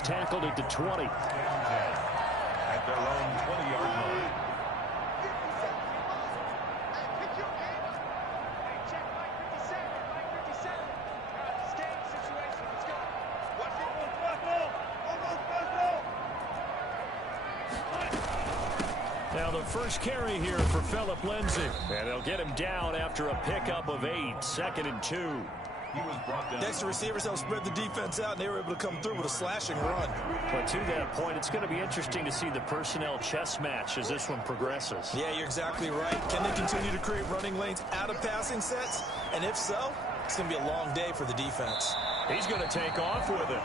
He's tackled at the 20. At their own 20-yard line. Now the first carry here for Phillip Lindsay. And they'll get him down after a pickup of 8. 2nd and 2. Next, the receivers helped spread the defense out, and they were able to come through with a slashing run. But to that point, it's going to be interesting to see the personnel chess match as this one progresses. Yeah, you're exactly right. Can they continue to create running lanes out of passing sets? And if so, it's going to be a long day for the defense. He's going to take off with it.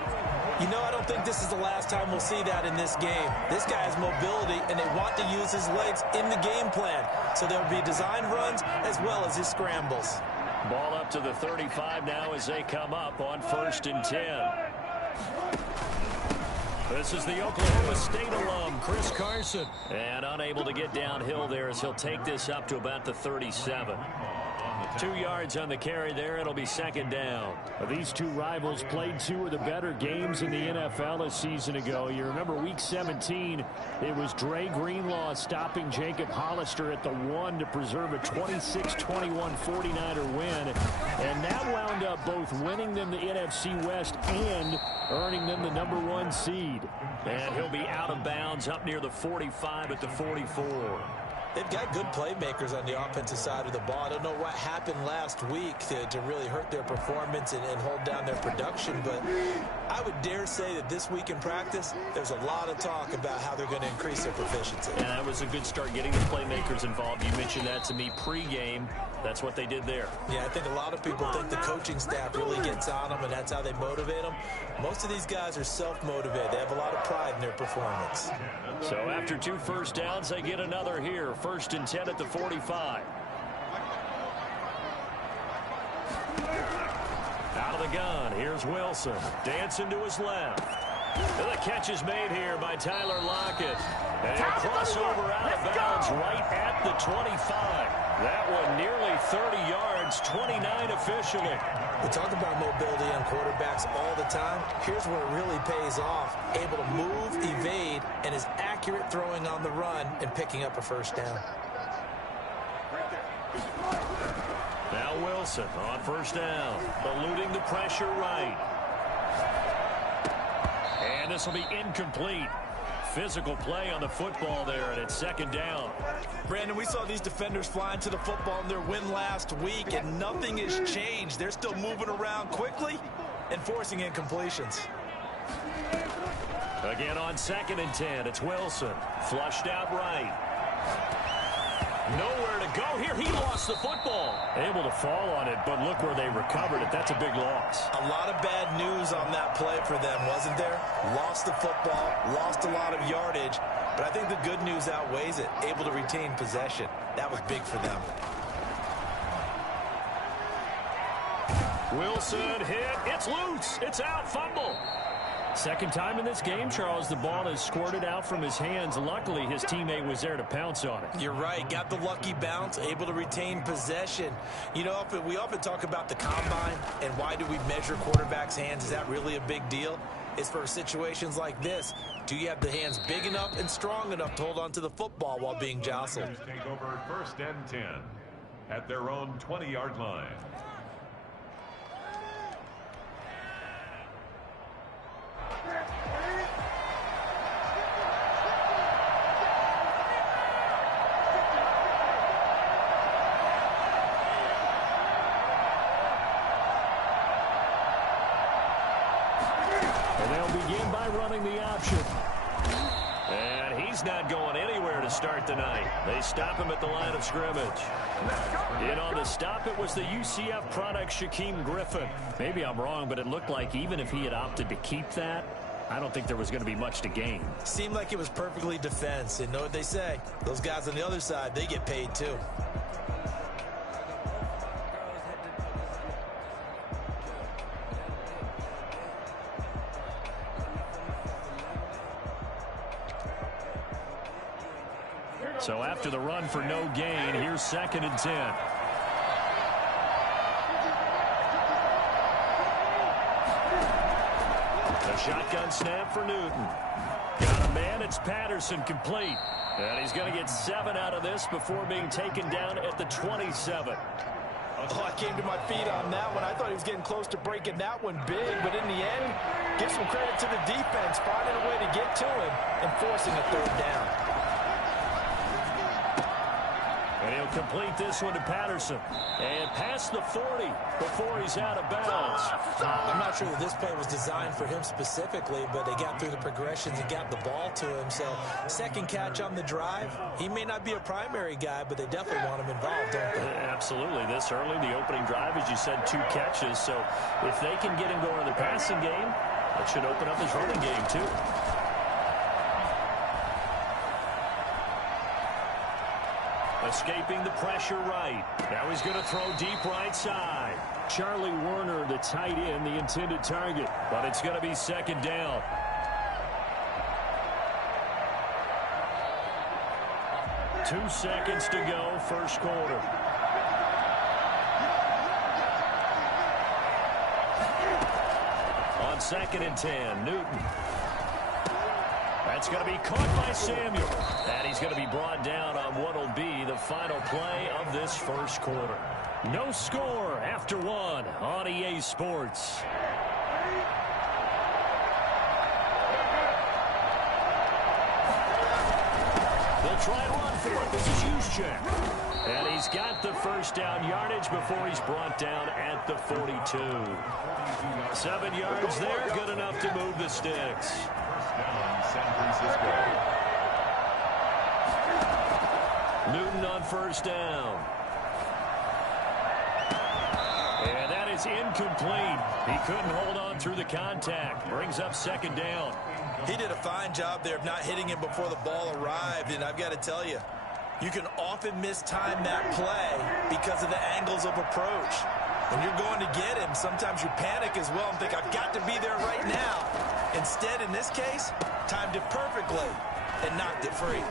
You know, I don't think this is the last time we'll see that in this game. This guy has mobility, and they want to use his legs in the game plan. So there will be designed runs as well as his scrambles. Ball up to the 35 now as they come up on 1st and 10. This is the Oklahoma State alum, Chris Carson. And unable to get downhill there as he'll take this up to about the 37. 2 yards on the carry there. It'll be 2nd down. These two rivals played 2 of the better games in the NFL a season ago. You remember week 17, it was Dre Greenlaw stopping Jacob Hollister at the 1 to preserve a 26-21 49er win. And that wound up both winning them the NFC West and earning them the #1 seed. And he'll be out of bounds up near the 45 at the 44. They've got good playmakers on the offensive side of the ball. I don't know what happened last week to really hurt their performance and hold down their production, but I would dare say that this week in practice, there's a lot of talk about how they're going to increase their proficiency. And that was a good start getting the playmakers involved. You mentioned that to me pregame. That's what they did there. Yeah, I think a lot of people think the coaching staff really gets on them, and that's how they motivate them. Most of these guys are self-motivated. They have a lot of pride in their performance. So after 2 first downs, they get another here. 1st and 10 at the 45. Out of the gun, here's Wilson. Dancing to his left. And the catch is made here by Tyler Lockett. And a crossover out of bounds right at the 25. That one nearly 30 yards, 29 officially. We talk about mobility on quarterbacks all the time. Here's where it really pays off. Able to move, evade, and is accurate throwing on the run and picking up a first down. Now Wilson on 1st down, eluding the pressure right. And this will be incomplete. Physical play on the football there, and it's 2nd down. Brandon, we saw these defenders flying to the football in their win last week, and nothing has changed. They're still moving around quickly and forcing incompletions. Again on 2nd and 10, it's Wilson. Flushed out right. Nowhere to go here. He lost the football. Able to fall on it, but look where they recovered it. That's a big loss. A lot of bad news on that play for them, wasn't there? Lost the football, lost a lot of yardage, but I think the good news outweighs it. Able to retain possession. That was big for them. Wilson hit. It's loose. It's out. Fumble. Second time in this game, Charles, the ball has squirted out from his hands. Luckily, his teammate was there to pounce on it. You're right. Got the lucky bounce, able to retain possession. You know, we often talk about the combine and why do we measure quarterbacks' hands. Is that really a big deal? It's for situations like this. Do you have the hands big enough and strong enough to hold on to the football while being jostled? Take over 1st and 10 at their own 20-yard line. And they'll begin by running the option. And he's not going anywhere to start the night. They stop him at the line of scrimmage. In on the stop, it was the UCF product, Shaquem Griffin. Maybe I'm wrong, but it looked like even if he had opted to keep that, I don't think there was going to be much to gain. Seemed like it was perfectly defense. And know what they say? Those guys on the other side, they get paid too. So after the run for no gain, here's 2nd and 10. A shotgun snap for Newton. Got a man, it's Patterson, complete. And he's going to get 7 out of this before being taken down at the 27. Oh, I came to my feet on that one. I thought he was getting close to breaking that one big, but in the end, give some credit to the defense, finding a way to get to him and forcing a 3rd down. And he'll complete this one to Patterson. And past the 40 before he's out of bounds. I'm not sure that this play was designed for him specifically, but they got through the progressions and got the ball to him. So, 2nd catch on the drive. He may not be a primary guy, but they definitely want him involved, don't they? Absolutely. This early, the opening drive, as you said, 2 catches. So, if they can get him going in the passing game, that should open up his running game, too. Escaping the pressure right. Now he's going to throw deep right side. Charlie Werner, the tight end, the intended target. But it's going to be 2nd down. Two seconds to go, first quarter. On 2nd and 10, Newton. That's going to be caught by Samuel. And he's going to be brought down on what will be the final play of this first quarter. No score after 1 on EA Sports. They'll try and run for it. This is Juszczyk. And he's got the first down yardage before he's brought down at the 42. 7 yards there, good enough to move the sticks. Down, San Francisco. Newton on first down. And that is incomplete. He couldn't hold on through the contact. Brings up 2nd down. He did a fine job there of not hitting him before the ball arrived, and I've got to tell you, you can often mistime that play because of the angles of approach. When you're going to get him, sometimes you panic as well and think, I've got to be there right now. Instead, in this case, timed it perfectly and knocked it free.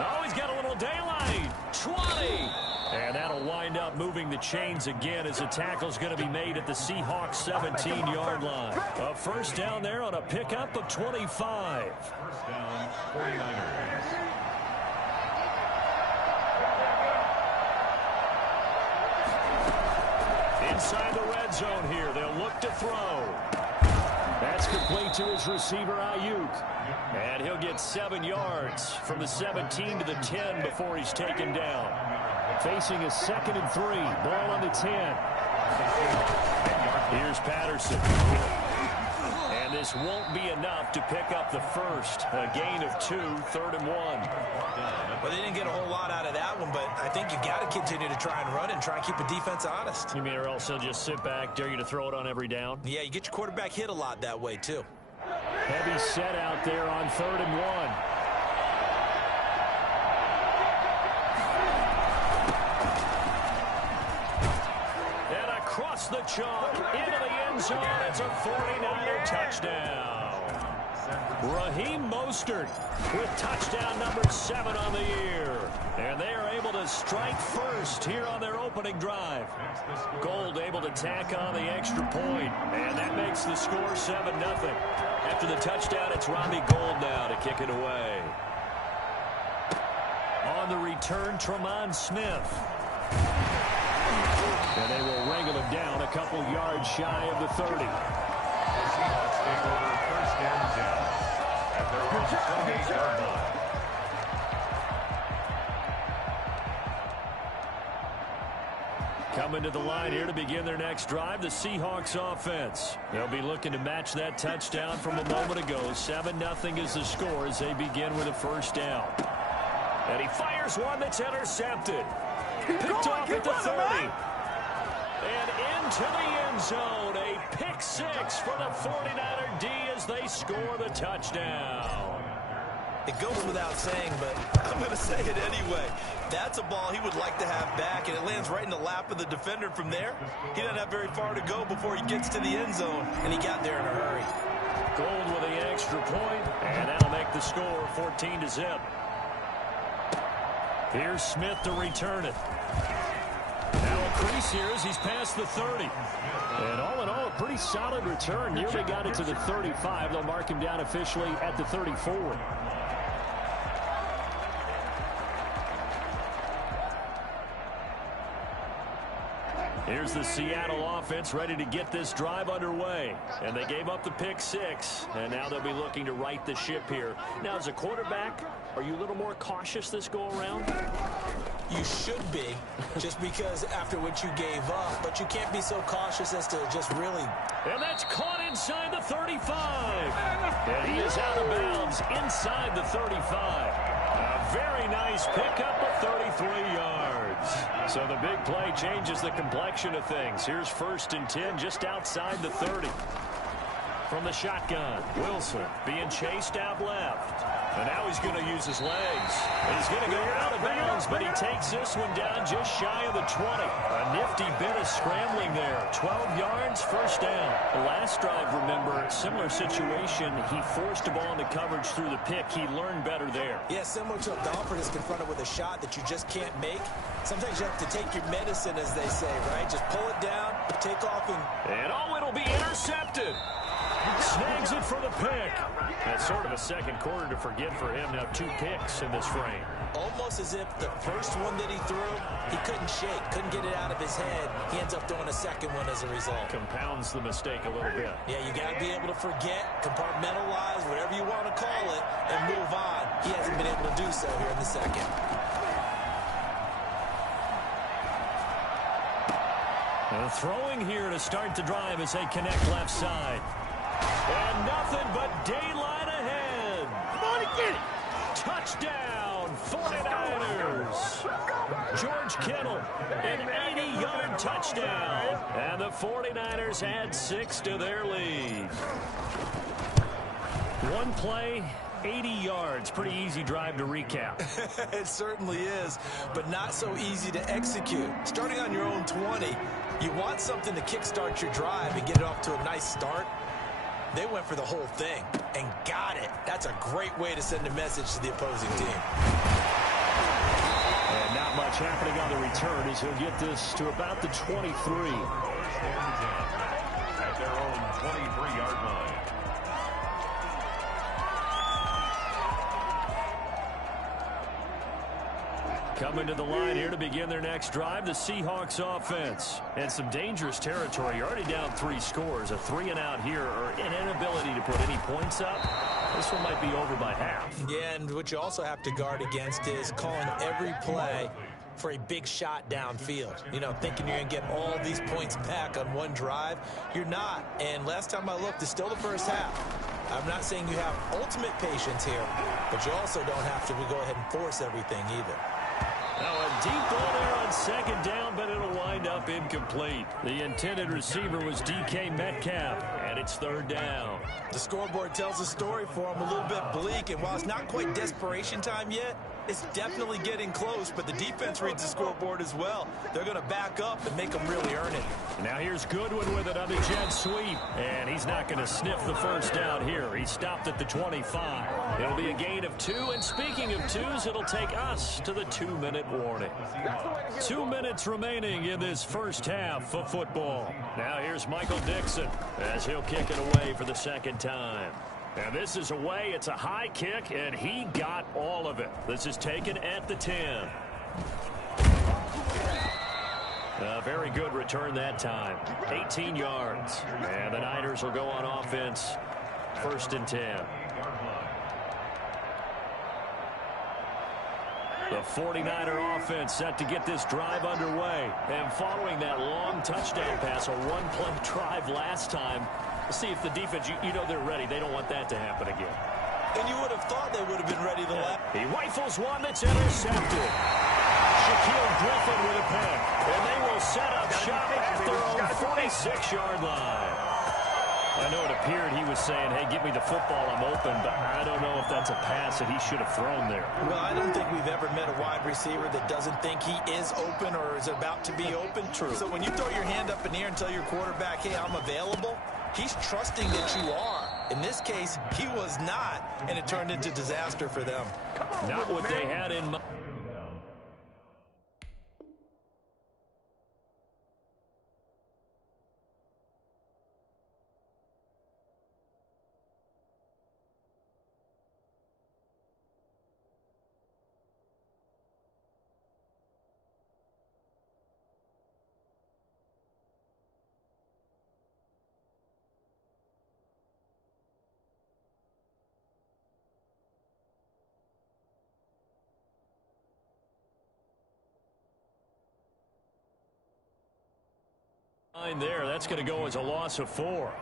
Oh, he's got a little daylight. 20. And that'll wind up moving the chains again as the tackle's going to be made at the Seahawks 17-yard line. A first down there on a pickup of 25. First down, 49ers. Inside the red zone here. They'll look to throw. That's complete to his receiver, Ayuk. And he'll get 7 yards from the 17 to the 10 before he's taken down. Facing a 2nd and 3. Ball on the 10. Here's Patterson. And this won't be enough to pick up the first. A gain of 2, 3rd and 1. Well, they didn't get a whole lot out of that one, but I think you got to continue to try and run and try and keep the defense honest. You mean or else they'll just sit back, dare you to throw it on every down? Yeah, you get your quarterback hit a lot that way, too. Heavy set out there on 3rd and 1. And across the chalk, into the end zone, it's a 49er touchdown. Raheem Mostert with touchdown number 7 on the year. And they are able to strike first here on their opening drive. Gold able to tack on the extra point. And that makes the score 7-0. After the touchdown, it's Robbie Gould now to kick it away. On the return, Tremont Smith. And they will wrangle him down a couple yards shy of the 30. The Seahawks take over first and 10 at their own 28-yard line. Coming to the line here to begin their next drive, the Seahawks offense. They'll be looking to match that touchdown from a moment ago. 7-0 is the score as they begin with a first down. And he fires one that's intercepted. Picked off at the 30. And into the end zone. A pick 6 for the 49er D as they score the touchdown. It goes without saying, but I'm going to say it anyway. That's a ball he would like to have back, and it lands right in the lap of the defender from there. He doesn't have very far to go before he gets to the end zone, and he got there in a hurry. Gold with the extra point, and that'll make the score 14-0. Here's Smith to return it. Now a crease here as he's past the 30. And all in all, a pretty solid return. Nearly got it to the 35. They'll mark him down officially at the 34. Here's the Seattle offense ready to get this drive underway. And they gave up the pick 6. And now they'll be looking to right the ship here. Now, as a quarterback, are you a little more cautious this go-around? You should be, just because after what you gave up. But you can't be so cautious as to just really... And that's caught inside the 35. And he is out of bounds inside the 35. A very nice pickup of 33 yards. So the big play changes the complexion of things. Here's 1st and 10 just outside the 30. From the shotgun, Wilson being chased out left. And now he's going to use his legs. He's going to go out of bounds, but he takes this one down just shy of the 20. A nifty bit of scrambling there. 12 yards, 1st down. The last drive, remember, similar situation. He forced the ball into coverage through the pick. He learned better there. Yeah, similar to a golfer that's confronted with a shot that you just can't make. Sometimes you have to take your medicine, as they say, right? Just pull it down, take off, and oh, it'll be intercepted. Snags it for the pick. That's sort of a second quarter to forget for him. Now 2 picks in this frame. Almost as if the first one that he threw, he couldn't shake, couldn't get it out of his head. He ends up throwing a second one as a result. Compounds the mistake a little bit. Yeah, you got to be able to forget, compartmentalize, whatever you want to call it, and move on. He hasn't been able to do so here in the second. And throwing here to start the drive as they connect left side. And nothing but daylight ahead. Come on and get it. Touchdown, 49ers. George Kittle, an 80-yard touchdown. And the 49ers add 6 to their lead. One play, 80 yards. Pretty easy drive to recap. It certainly is, but not so easy to execute. Starting on your own 20, you want something to kickstart your drive and get it off to a nice start. They went for the whole thing and got it. That's a great way to send a message to the opposing team. And not much happening on the return as he'll get this to about the 23. At their own 23-yard line. Coming to the line here to begin their next drive, the Seahawks offense. And some dangerous territory. You're already down 3 scores. A 3-and-out here, or an inability to put any points up. This one might be over by half. Yeah, and what you also have to guard against is calling every play for a big shot downfield. You know, thinking you're going to get all these points back on one drive. You're not. And last time I looked, it's still the first half. I'm not saying you have ultimate patience here, but you also don't have to go ahead and force everything either. Now a deep ball there on 2nd down, but it'll wind up incomplete. The intended receiver was DK Metcalf, and it's 3rd down. The scoreboard tells a story for him, a little bit bleak, and while it's not quite desperation time yet, it's definitely getting close, but the defense reads the scoreboard as well. They're going to back up and make them really earn it. Now here's Goodwin with it on the jet sweep, and he's not going to sniff the 1st down here. He stopped at the 25. It'll be a gain of 2, and speaking of 2s, it'll take us to the 2-minute warning. 2 minutes remaining in this first half of football. Now here's Michael Dixon as he'll kick it away for the 2nd time. And this is away. It's a high kick, and he got all of it. This is taken at the 10. A very good return that time. 18 yards. And the Niners will go on offense. 1st and 10. The 49er offense set to get this drive underway. And following that long touchdown pass, a one-play drive last time, see if the defense, you know they're ready. They don't want that to happen again. And you would have thought they would have been ready to left. He rifles one that's intercepted. Shaquille Griffin with a pick. And they will set up shop at their own 46-yard line. I know it appeared he was saying, hey, give me the football, I'm open, but I don't know if that's a pass that he should have thrown there. Well, I don't think we've ever met a wide receiver that doesn't think he is open or is about to be open. True. So when you throw your hand up in the air and tell your quarterback, hey, I'm available, he's trusting that you are. In this case, he was not, and it turned into disaster for them. Not what they had in mind. line there. That's going to go as a loss of 4.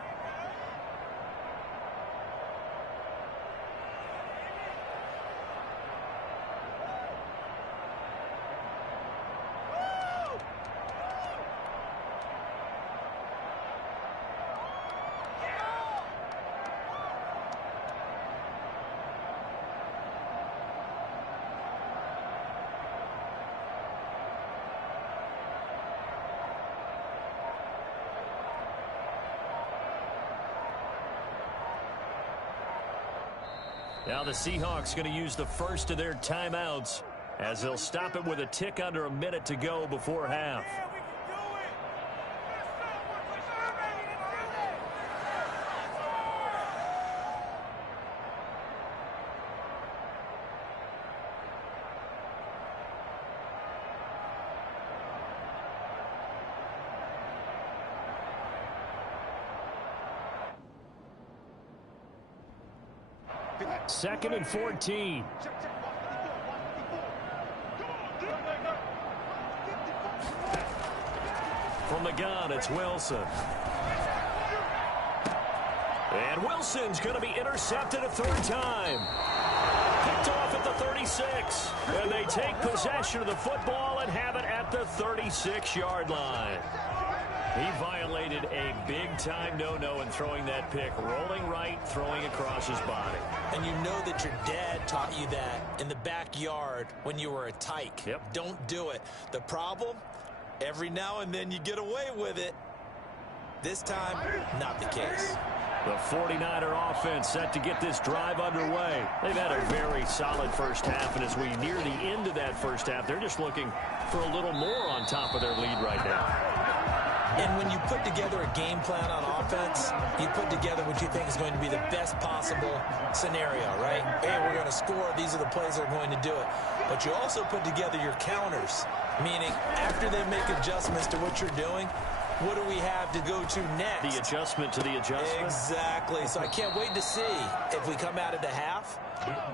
Now the Seahawks going to use the first of their timeouts as they'll stop it with a tick under a minute to go before half. Second and 14. From the gun, it's Wilson. And Wilson's going to be intercepted a third time. Picked off at the 36. And they take possession of the football and have it at the 36-yard line. He violated a big-time no-no in throwing that pick. Rolling right, throwing across his body. And you know that your dad taught you that in the backyard when you were a tyke. Yep. Don't do it. The problem, every now and then you get away with it. This time, not the case. The 49er offense set to get this drive underway. They've had a very solid first half, and as we near the end of that first half, they're just looking for a little more on top of their lead right now. And when you put together a game plan on offense, you put together what you think is going to be the best possible scenario, right? Hey, we're going to score. These are the plays that are going to do it. But you also put together your counters, meaning after they make adjustments to what you're doing, what do we have to go to next? The adjustment to the adjustment? Exactly. So I can't wait to see if we come out of the half,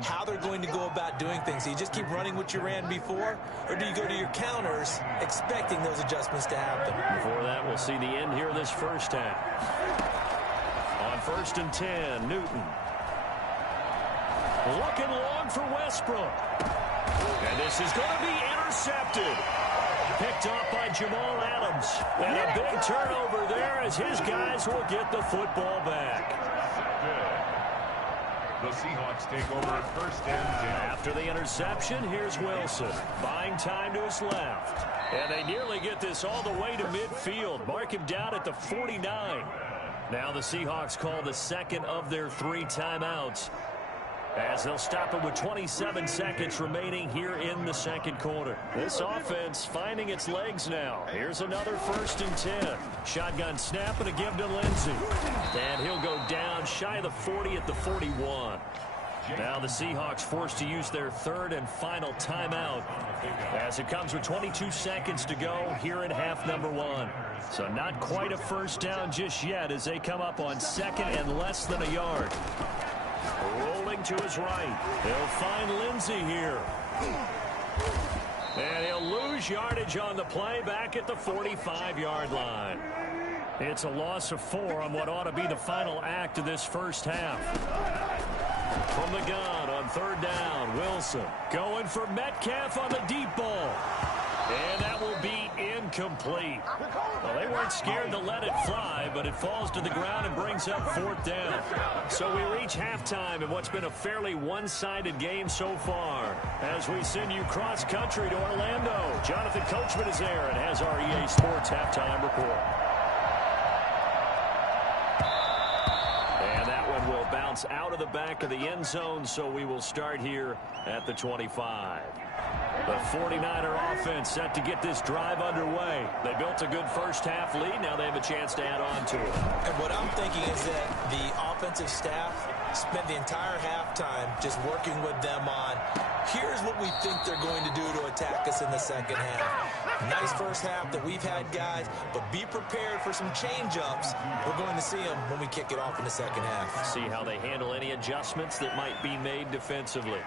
how they're going to go about doing things. Do you just keep running what you ran before, or do you go to your counters expecting those adjustments to happen? Before that, we'll see the end here of this first half. On 1st and 10, Newton. Looking long for Westbrook. And this is going to be intercepted. Picked off by Jamal Adams. And a big turnover there as his guys will get the football back. The Seahawks take over at 1st and 10. After the interception, here's Wilson. Buying time to his left. And they nearly get this all the way to midfield. Mark him down at the 49. Now the Seahawks call the second of their 3 timeouts, as they'll stop it with 27 seconds remaining here in the second quarter. This offense finding its legs now. Here's another 1st and 10. Shotgun snap and a give to Lindsey. And he'll go down shy of the 40 at the 41. Now the Seahawks forced to use their 3rd and final timeout, as it comes with 22 seconds to go here in half number 1. So not quite a first down just yet as they come up on 2nd and less than a yard. Rolling to his right. They'll find Lindsey here. And he'll lose yardage on the play back at the 45-yard line. It's a loss of 4 on what ought to be the final act of this first half. From the gun on 3rd down, Wilson going for Metcalf on the deep ball. And that will be incomplete. Well, they weren't scared to let it fly, but it falls to the ground and brings up 4th down. So we reach halftime in what's been a fairly one-sided game so far. As we send you cross-country to Orlando, Jonathan Coachman is there and has our EA Sports halftime report. And that one will bounce out of the back of the end zone, so we will start here at the 25. The 49er offense set to get this drive underway. They built a good first half lead. Now they have a chance to add on to it. And what I'm thinking is that the offensive staff spent the entire halftime just working with them on, here's what we think they're going to do to attack us in the second half. Nice first half that we've had, guys, but be prepared for some change-ups. We're going to see them when we kick it off in the second half. See how they handle any adjustments that might be made defensively.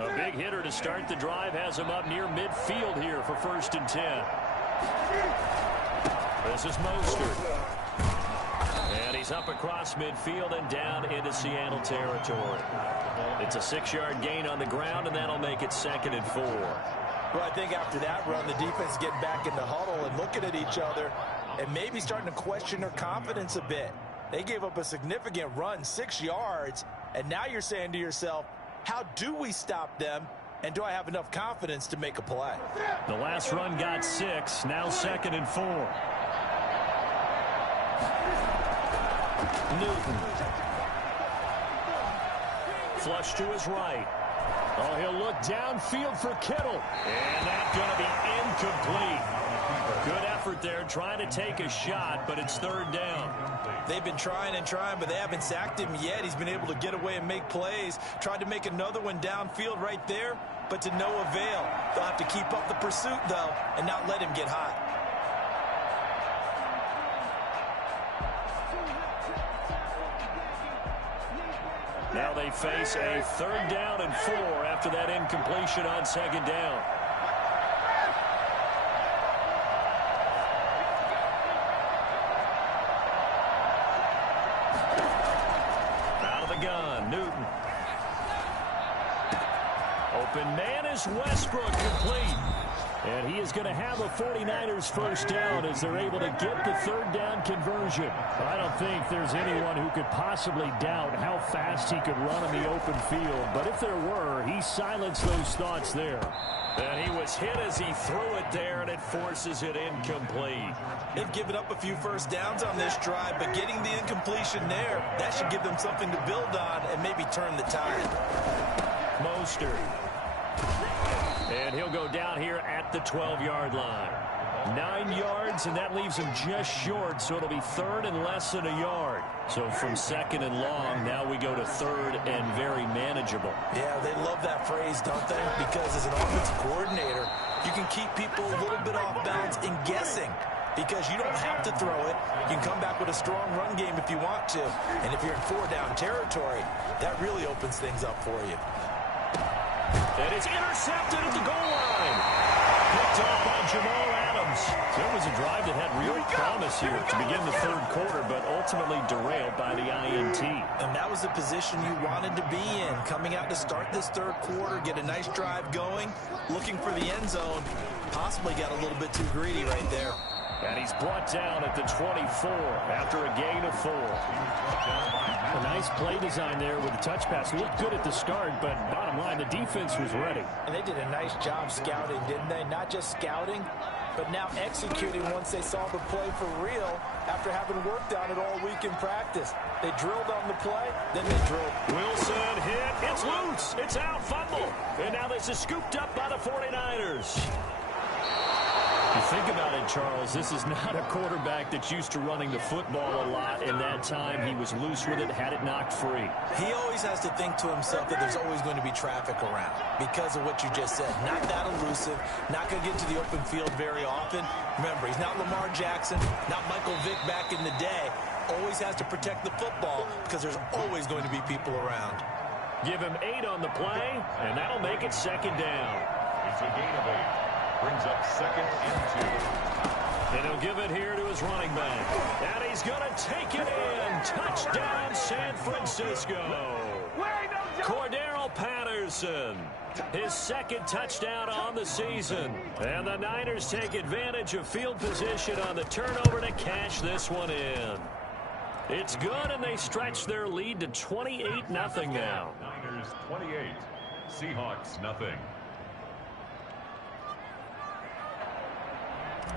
A big hitter to start the drive has him up near midfield here for 1st and 10. This is Mostert. And he's up across midfield and down into Seattle territory. It's a 6-yard gain on the ground, and that'll make it 2nd and 4. Well, I think after that run, the defense getting back in the huddle and looking at each other and maybe starting to question their confidence a bit. They gave up a significant run, 6 yards, and now you're saying to yourself, how do we stop them, and do I have enough confidence to make a play? The last run got 6, now 2nd and 4. Newton. Flush to his right. Oh, he'll look downfield for Kittle. And that's going to be incomplete. Good effort there, trying to take a shot, but it's 3rd down. They've been trying and trying, but they haven't sacked him yet. He's been able to get away and make plays. Tried to make another one downfield right there, but to no avail. They'll have to keep up the pursuit, though, and not let him get hot. Now they face a 3rd down and 4 after that incompletion on 2nd down. Out of the gun, Newton. Open man is Westbrook, complete. And he is going to have a 49ers 1st down as they're able to get the 3rd down conversion. I don't think there's anyone who could possibly doubt how fast he could run in the open field. But if there were, he silenced those thoughts there. And he was hit as he threw it there, and it forces it incomplete. They've given up a few 1st downs on this drive, but getting the incompletion there, that should give them something to build on and maybe turn the tide. Mostert. And he'll go down here at the 12-yard line. 9 yards, and that leaves him just short, so it'll be 3rd and less than a yard. So from 2nd and long, now we go to 3rd and very manageable. Yeah, they love that phrase, don't they? Because as an offensive coordinator, you can keep people a little bit off balance and guessing. Because you don't have to throw it. You can come back with a strong run game if you want to. And if you're in 4-down territory, that really opens things up for you. And it's intercepted at the goal line. Picked off by Jamal Adams. It was a drive that had real promise here to begin the 3rd quarter, but ultimately derailed by the INT. And that was the position you wanted to be in. Coming out to start this 3rd quarter, get a nice drive going, looking for the end zone. Possibly got a little bit too greedy right there. And he's brought down at the 24 after a gain of 4. A nice play design there with the touch pass. Looked good at the start, but bottom line, the defense was ready. And they did a nice job scouting, didn't they? Not just scouting, but now executing once they saw the play for real after having worked on it all week in practice. They drilled on the play, then they drilled. Wilson hit. It's loose. It's out. Fumble. And now this is scooped up by the 49ers. You think about it, Charles, this is not a quarterback that's used to running the football a lot. In that time, he was loose with it, had it knocked free. He always has to think to himself that there's always going to be traffic around because of what you just said. Not that elusive, not going to get to the open field very often. Remember, he's not Lamar Jackson, not Michael Vick back in the day. Always has to protect the football because there's always going to be people around. Give him 8 on the play, and that'll make it 2nd down. It's a gain of 8. Brings up 2nd and 2. And he'll give it here to his running back. And he's going to take it in. Touchdown, San Francisco. Cordero Patterson, his 2nd touchdown on the season. And the Niners take advantage of field position on the turnover to cash this one in. It's good, and they stretch their lead to 28-0 now. Niners 28, Seahawks nothing.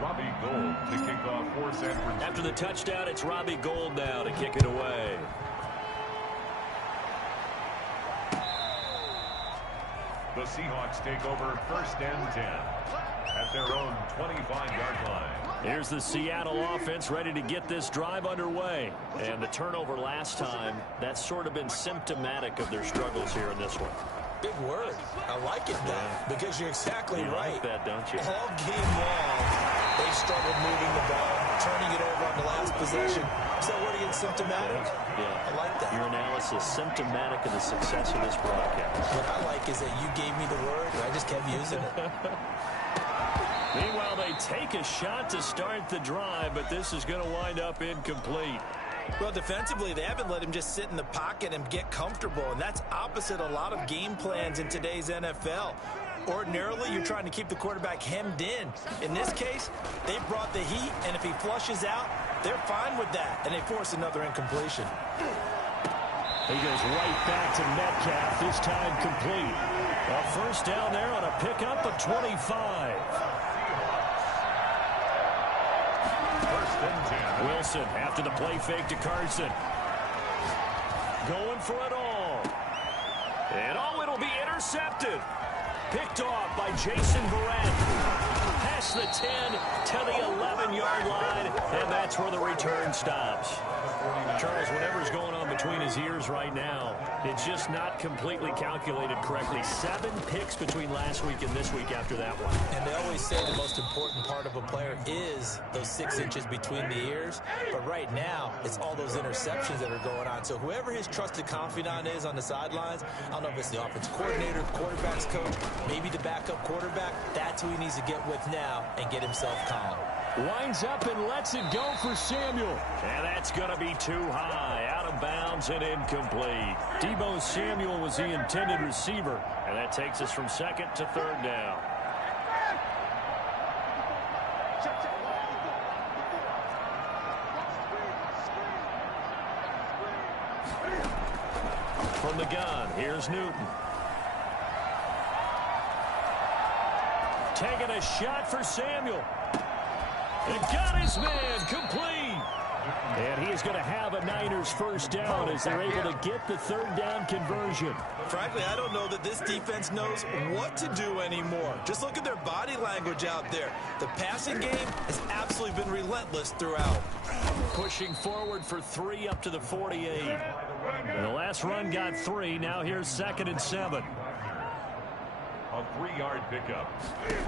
Robbie Gould to kick off for San Francisco. After the touchdown, it's Robbie Gould now to kick it away. The Seahawks take over 1st and 10 at their own 25-yard line. Here's the Seattle offense ready to get this drive underway. And the turnover last time, that's sort of been symptomatic of their struggles here in this one. Big word. I like it, though, because you're exactly right. You like that, don't you? All game long, they've struggled moving the ball, turning it over on the last possession. Is that word again, symptomatic? Yeah. I like that. Your analysis, symptomatic of the success of this broadcast. What I like is that you gave me the word, and I just kept using it. Meanwhile, they take a shot to start the drive, but this is going to wind up incomplete. Well, defensively, they haven't let him just sit in the pocket and get comfortable, and that's opposite a lot of game plans in today's NFL. Ordinarily, you're trying to keep the quarterback hemmed in. In this case, they brought the heat, and if he flushes out, they're fine with that, and they force another incompletion. He goes right back to Metcalf, this time complete. A first down there on a pickup of 25. First and 10. Wilson after the play fake to Carson. Going for it all. And it'll be intercepted. Picked off by Jason Verrett. Past the 10 to the 11-yard line, and that's where the return stops. Charles, whatever's going on between his ears right now, it's just not completely calculated correctly. 7 picks between last week and this week after that one. And they always say the most important part of a player is those 6 inches between the ears. But right now, it's all those interceptions that are going on. So whoever his trusted confidant is on the sidelines, I don't know if it's the offense coordinator, quarterback's coach, maybe the backup quarterback, that's who he needs to get with now and get himself calm. Winds up and lets it go for Samuel. And that's going to be too high. Out of bounds and incomplete. Deebo Samuel was the intended receiver. And that takes us from second to third down. From the gun, here's Newton. Taking a shot for Samuel. And got his man complete. And he is going to have a Niners first down as they're able to get the third down conversion. Frankly, I don't know that this defense knows what to do anymore. Just look at their body language out there. The passing game has absolutely been relentless throughout. Pushing forward for 3 up to the 48. And the last run got 3. Now here's 2nd and 7. A 3-yard pickup.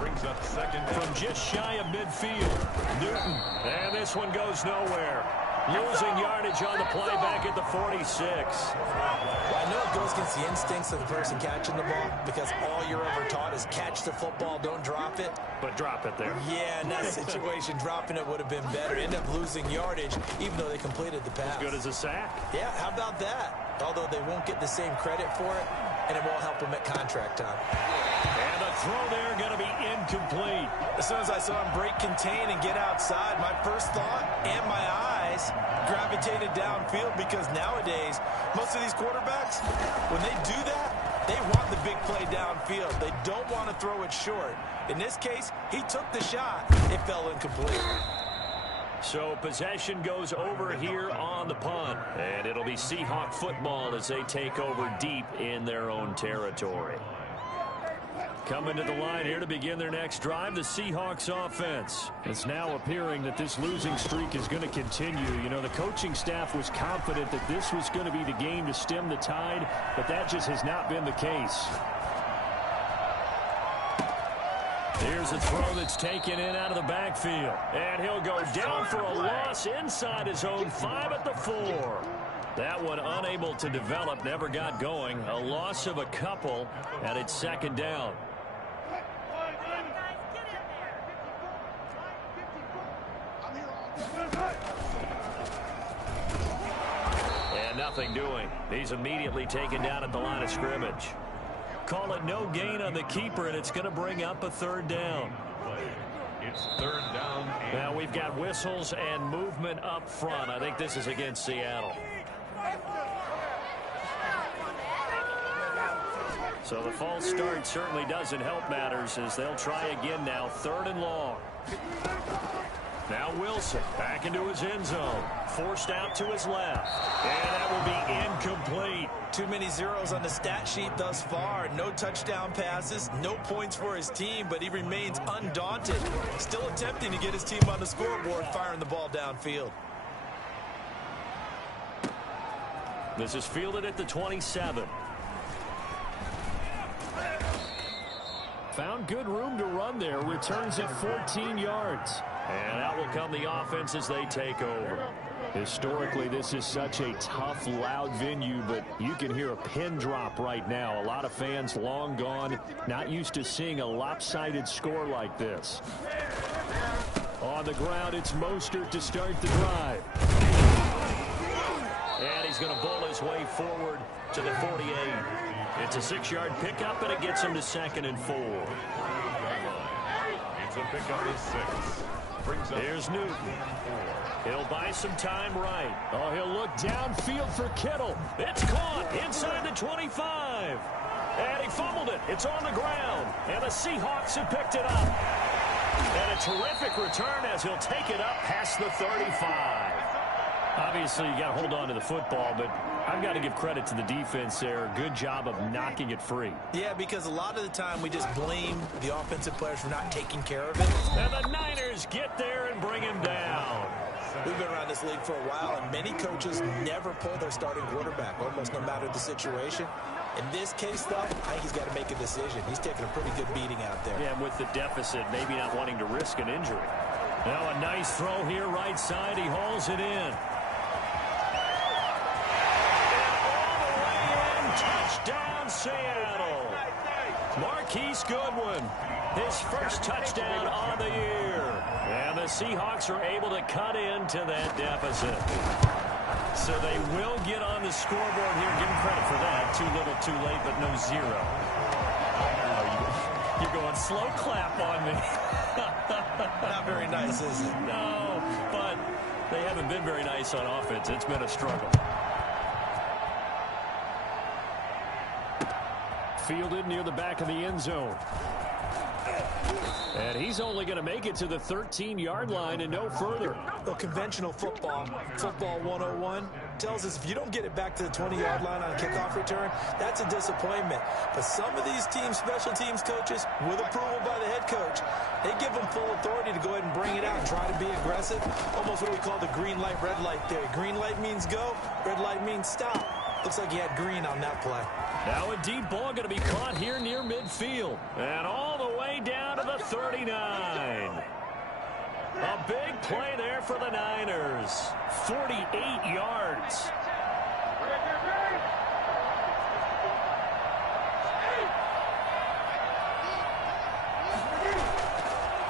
Brings up second from just shy of midfield. Newton. And this one goes nowhere. Losing yardage on the play back at the 46. Well, I know it goes against the instincts of the person catching the ball because all you're ever taught is catch the football, don't drop it. But drop it there. Yeah, in that situation, dropping it would have been better. End up losing yardage, even though they completed the pass. As good as a sack. Yeah, how about that? Although they won't get the same credit for it, and it won't help them at contract time. And the throw there going to be incomplete. As soon as I saw him break contain and get outside, my first thought and my eyes gravitated downfield because nowadays, most of these quarterbacks, when they do that, they want the big play downfield. They don't want to throw it short. In this case, he took the shot. It fell incomplete. So possession goes over here on the punt. And it'll be Seahawk football as they take over deep in their own territory. Coming to the line here to begin their next drive, the Seahawks offense. It's now appearing that this losing streak is going to continue. You know, the coaching staff was confident that this was going to be the game to stem the tide, but that just has not been the case. Here's a throw that's taken in out of the backfield. And he'll go down for a loss inside his own 5 at the 4. That one unable to develop, never got going. A loss of a couple, and it's 2nd down. And nothing doing. He's immediately taken down at the line of scrimmage. Call it no gain on the keeper, and it's going to bring up a 3rd down. It's 3rd down. Now we've got whistles and movement up front. I think this is against Seattle. So the false start certainly doesn't help matters as they'll try again now. 3rd and long. Now Wilson back into his end zone. Forced out to his left. And that will be incomplete. Too many zeros on the stat sheet thus far. No touchdown passes, no points for his team, but he remains undaunted. Still attempting to get his team on the scoreboard, firing the ball downfield. This is fielded at the 27. Found good room to run there. Returns at 14 yards. And out will come the offense as they take over. Historically, this is such a tough, loud venue, but you can hear a pin drop right now. A lot of fans long gone, not used to seeing a lopsided score like this. On the ground, it's Mostert to start the drive. And he's going to bowl his way forward to the 48. It's a 6-yard pickup, and it gets him to 2nd and 4. It's a pickup of 6. Here's Newton. He'll buy some time right. Oh, he'll look downfield for Kittle. It's caught inside the 25. And he fumbled it. It's on the ground. And the Seahawks have picked it up. And a terrific return as he'll take it up past the 35. Obviously, you got to hold on to the football, but I've got to give credit to the defense there. Good job of knocking it free. Yeah, because a lot of the time we just blame the offensive players for not taking care of it. And the Niners get there and bring him down. We've been around this league for a while, and many coaches never pull their starting quarterback, almost no matter the situation. In this case, though, I think he's got to make a decision. He's taking a pretty good beating out there. Yeah, and with the deficit, maybe not wanting to risk an injury. Now a nice throw here, right side. He hauls it in. Touchdown, Seattle. Marquise Goodwin, his first touchdown on the year. And the Seahawks are able to cut into that deficit. So they will get on the scoreboard here. Give them credit for that. Too little, too late, but no 0. Oh, you're going slow clap on me. Not very nice, is it? No, but they haven't been very nice on offense. It's been a struggle. Fielded near the back of the end zone. And he's only going to make it to the 13-yard line and no further. Well, conventional football 101, tells us if you don't get it back to the 20-yard line on a kickoff return, that's a disappointment. But some of these teams, special teams coaches, with approval by the head coach, they give them full authority to go ahead and bring it out and try to be aggressive. Almost what we call the green light, red light theory. Green light means go, red light means stop. Looks like he had green on that play. Now a deep ball going to be caught here near midfield. And all the way down to the 39. A big play there for the Niners. 48 yards.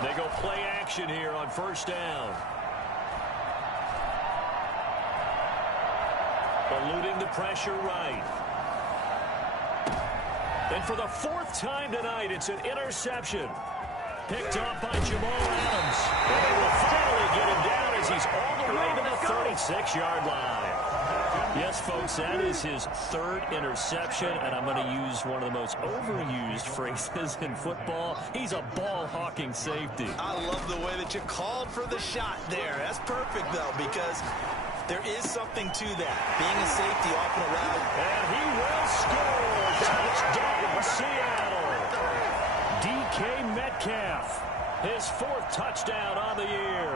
They go play action here on first down. Eluding the pressure right. And for the 4th time tonight, it's an interception. Picked off by Jamal Adams. And they will finally get him down as he's all the way to the 36-yard line. Yes, folks, that is his 3rd interception, and I'm going to use one of the most overused phrases in football. He's a ball-hawking safety. I love the way that you called for the shot there. That's perfect, though, because there is something to that. Being a safety often allowed. And he will score. Touchdown, Seattle. DK Metcalf, his 4th touchdown on the year.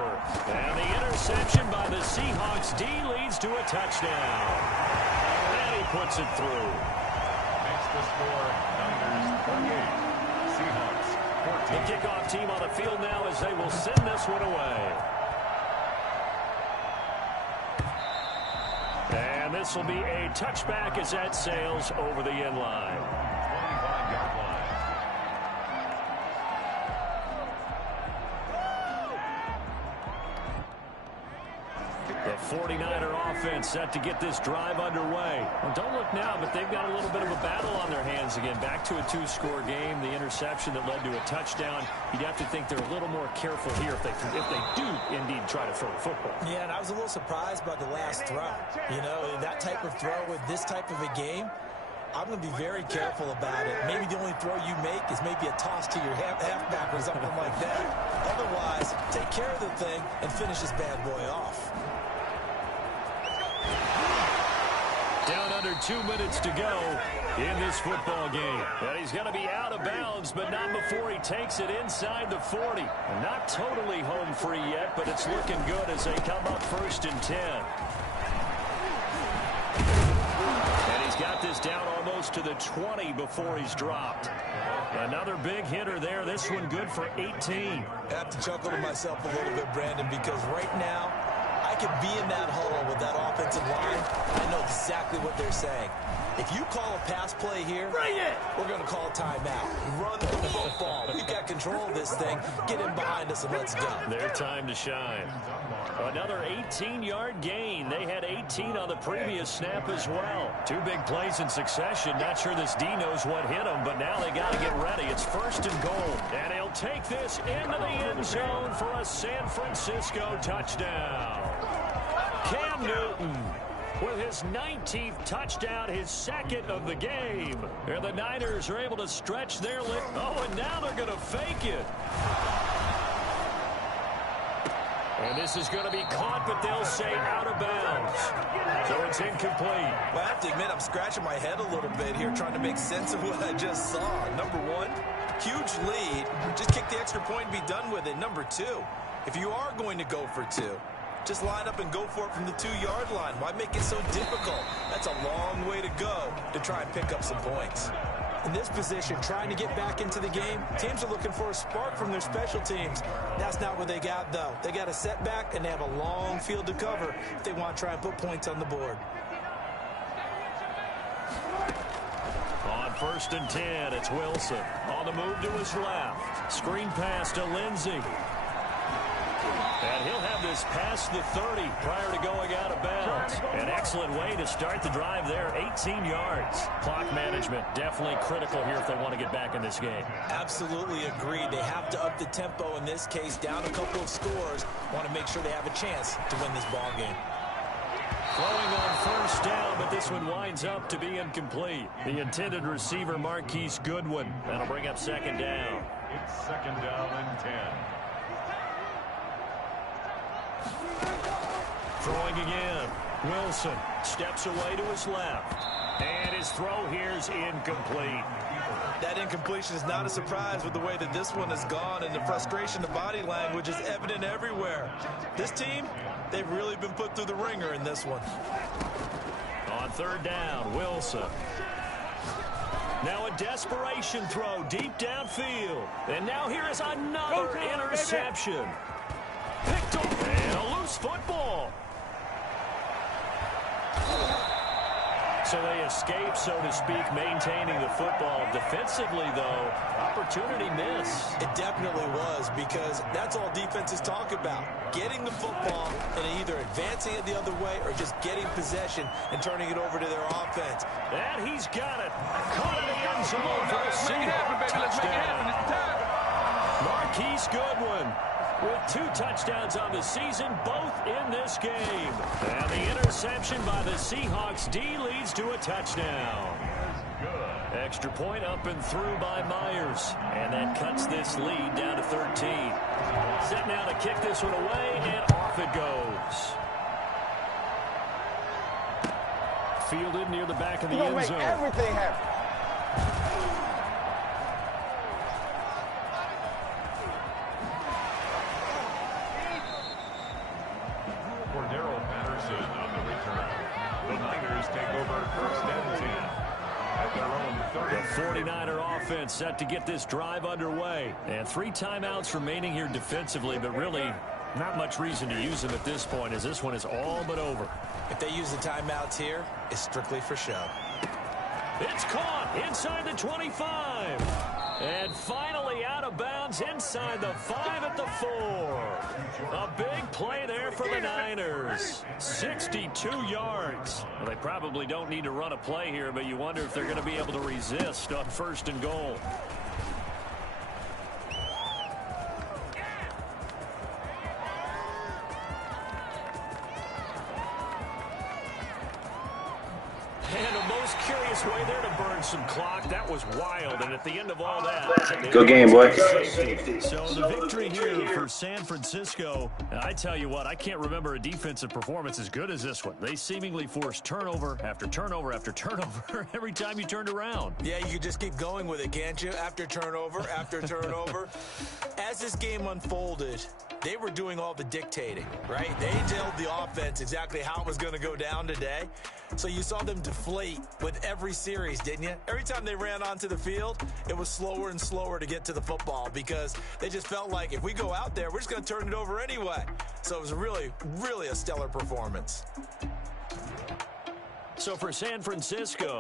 And the interception by the Seahawks D leads to a touchdown. And he puts it through. Makes the score Niners 38, Seahawks 14. The kickoff team on the field now as they will send this one away. And this will be a touchback as that sails over the end line. 25-yard line. The 49er offense set to get this drive underway. Well, don't look now, but they've got a little bit of a battle on their hands again. Back to a 2-score game. The interception that led to a touchdown. You'd have to think they're a little more careful here if they do indeed try to throw the football. Yeah, and I was a little surprised by the last throw. You know, that type of throw with this type of a game, I'm going to be very careful about it. Maybe the only throw you make is maybe a toss to your halfback or something like that. Otherwise, take care of the thing and finish this bad boy off. Down under 2 minutes to go in this football game. And he's going to be out of bounds, but not before he takes it inside the 40. Not totally home free yet, but it's looking good as they come up 1st and 10. And he's got this down almost to the 20 before he's dropped. Another big hitter there. This one good for 18. I have to chuckle to myself a little bit, Brandon, because right now I could be in that huddle with that offensive line. I know exactly what they're saying. If you call a pass play here, we're going to call a timeout. Run the football. We've got control of this thing. Get in behind us and let's go. Their time to shine. Another 18-yard gain. They had 18 on the previous snap as well. Two big plays in succession. Not sure this D knows what hit him, but now they got to get ready. It's 1st and goal. And he'll take this into the end zone for a San Francisco touchdown. Cam Newton with his 19th touchdown, his 2nd of the game. And the Niners are able to stretch their lead. Oh, and now they're going to fake it. And this is going to be caught, but they'll say out of bounds. So it's incomplete. Well, I have to admit, I'm scratching my head a little bit here trying to make sense of what I just saw. Number one, huge lead. Just kick the extra point and be done with it. Number two, if you are going to go for two, just line up and go for it from the 2-yard line. Why make it so difficult? That's a long way to go to try and pick up some points. In this position, trying to get back into the game, teams are looking for a spark from their special teams. That's not what they got, though. They got a setback, and they have a long field to cover if they want to try and put points on the board. On 1st and 10, it's Wilson. On the move to his left. Screen pass to Lindsey. And he'll have this past the 30 prior to going out of bounds. An excellent way to start the drive there, 18 yards. Clock management definitely critical here if they want to get back in this game. Absolutely agreed. They have to up the tempo in this case, down a couple of scores. Want to make sure they have a chance to win this ball game. Throwing on 1st down, but this one winds up to be incomplete. The intended receiver, Marquise Goodwin. That'll bring up 2nd down. It's 2nd down and 10. Throwing again. Wilson steps away to his left. And his throw here is incomplete. That incompletion is not a surprise with the way that this one has gone, and the frustration, the body language is evident everywhere. This team, they've really been put through the ringer in this one. On 3rd down, Wilson. Now a desperation throw deep downfield. And now here is another interception. Picked up and a loose football. So they escape, so to speak, maintaining the football. Defensively, though, opportunity miss. It definitely was, because that's all defenses talk about. Getting the football and either advancing it the other way or just getting possession and turning it over to their offense. And he's got it. Caught in the end zone for a Seahawks touchdown. Marquise Goodwin with 2 touchdowns on the season, both in this game. And the interception by the Seahawks D leads to a touchdown. Extra point up and through by Myers. And that cuts this lead down to 13. Set now to kick this one away, and off it goes. Fielded near the back of the end zone. Everything happen. On the return. The Niners take over 1st and 10 at their own 30. The 49er offense set to get this drive underway. And 3 timeouts remaining here defensively, but really not much reason to use them at this point, as this one is all but over. If they use the timeouts here, it's strictly for show. It's caught inside the 25. And finally out of bounds inside the 5 at the 4. A big play there for the Niners. 62 yards. Well, they probably don't need to run a play here, but you wonder if they're going to be able to resist on 1st and goal. And a most curious way there to burn some clock. That was wild, and at the end of all that... Good game, boy. So the victory here for San Francisco, and I tell you what, I can't remember a defensive performance as good as this one. They seemingly forced turnover after turnover after turnover every time you turned around. Yeah, you could just keep going with it, can't you? After turnover, after turnover. As this game unfolded, they were doing all the dictating, right? They told the offense exactly how it was going to go down today. So you saw them deflate with every series, didn't you? Every time they ran onto the field, it was slower and slower to get to the football because they just felt like if we go out there, we're just going to turn it over anyway. So it was really, really a stellar performance. So for San Francisco,